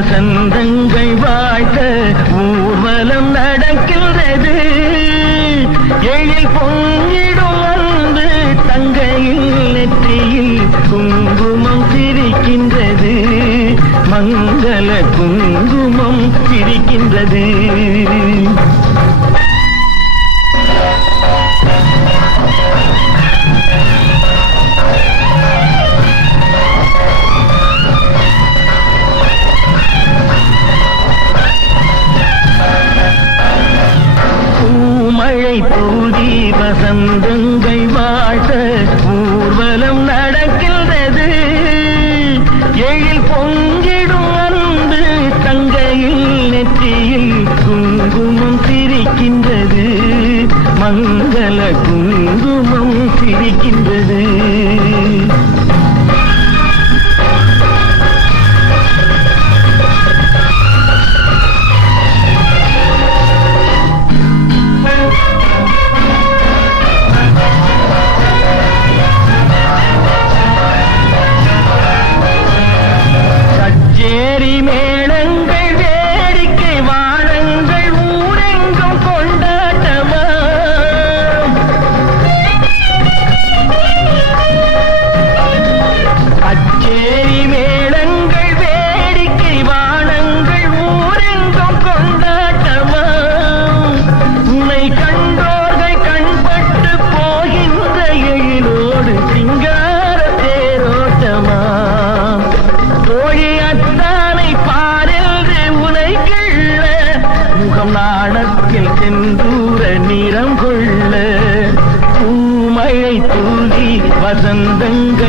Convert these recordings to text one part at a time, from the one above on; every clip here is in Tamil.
வசந்தங்கள் வாழ்த்த ஊர்வலம் நடக்கின்றது. எழில் பொங்கிடும் வந்து தங்கையில் நெற்றியில் குங்குமம் திரிக்கின்றது. மங்கள குங்குமம் திரிக்கின்றது. பூதி வசந்தம் சந்தங்கள்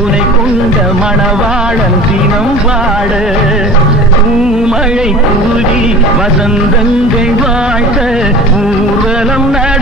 உனை கொண்ட மணவாழன் தினம் பாட பூமழை கூறி வசந்தங்கள் வாழ்த்த. ஊர்வலம் நட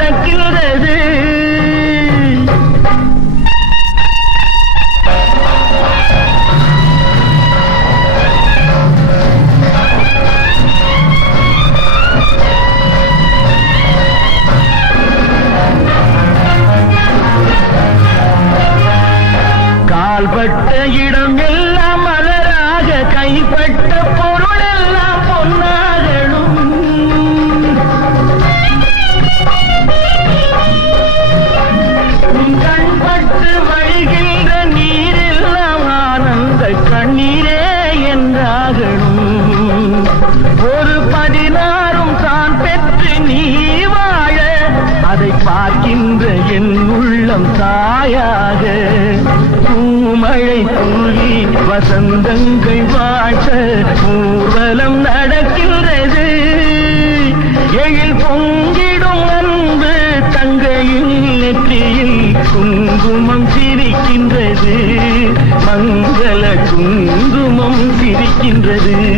சொந்தங்கள் வாழ்த்த ஊர்வலம் நடக்கின்றது. எழில் பொங்கிடும் அன்பு தங்கையின் நெற்றியில் குங்குமம் சிரிக்கின்றது. மங்கள குங்குமம் சிரிக்கின்றது.